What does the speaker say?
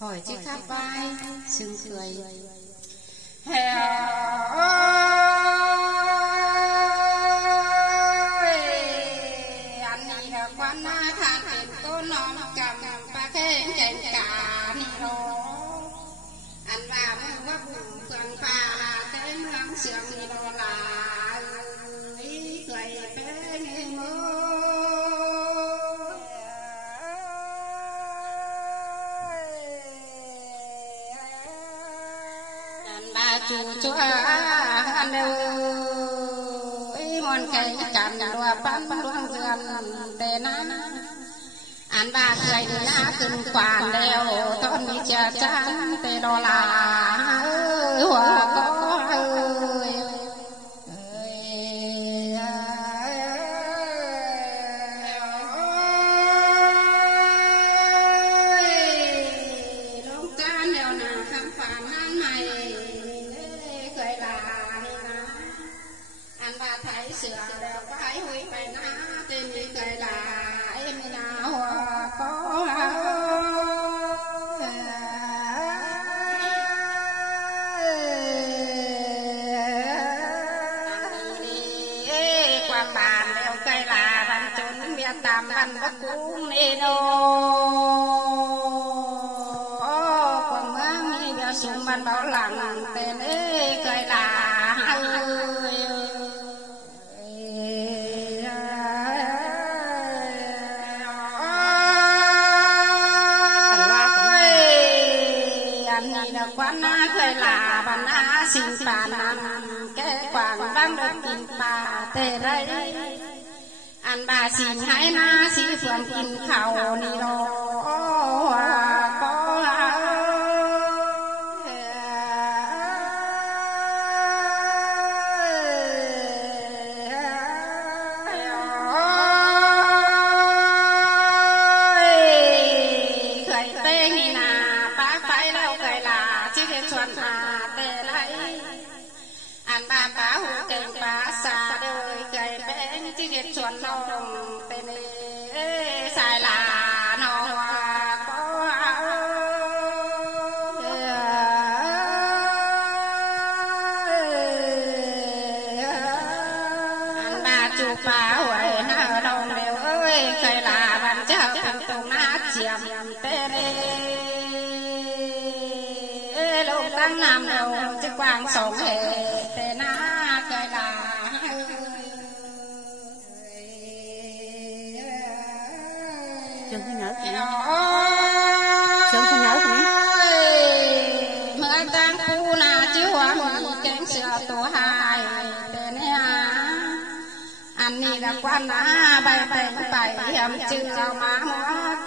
hỏi chiếc khắp vai sưng cười anh đi là quan than tiền cô non cầm ba khen trên cả ni lô anh và mưa quá buồn quần pha là tên lắm sương ni lô là cười bé nghe mơ chú chúa anh ơi mòn cây cạn đùa bắn luang dườn tê ná anh ba cười ná cưng quản đeo con mi cha chán tê đò là ơi hòa có ơi lúc chán đeo nàng khám phá nan mày anh ba thấy sửa đều có thấy huy bài ná tên như cười là em nào có qua bàn đều cười là văn chốn miệng tạm văn bất cũng nên ô còn mang đi vào súng văn bảo lặng tên ấy cười là quan na khơi là bàn na sinh phản cái quảng vang được tin bà tề đây anh bà xin hai na sĩ phượng tin khẩu ni đô có anh ba bá hú kèm bá xa đôi cây bén chứ ghét chuẩn nông tên xài là nó có anh ba chú bá huệ nào đồng đều ơi cây là bàn chấp bằng tùng nát chiếm tên lúc tăng nam đầu chứ quang sống hệ tên á cười là Sương phải nhớ kìa Sương phải nhớ kìa mưa tăng khu là chứ hóa mì kén sữa tổ hai tên á anh đi là quan á bay bay bay hiểm chưa má mót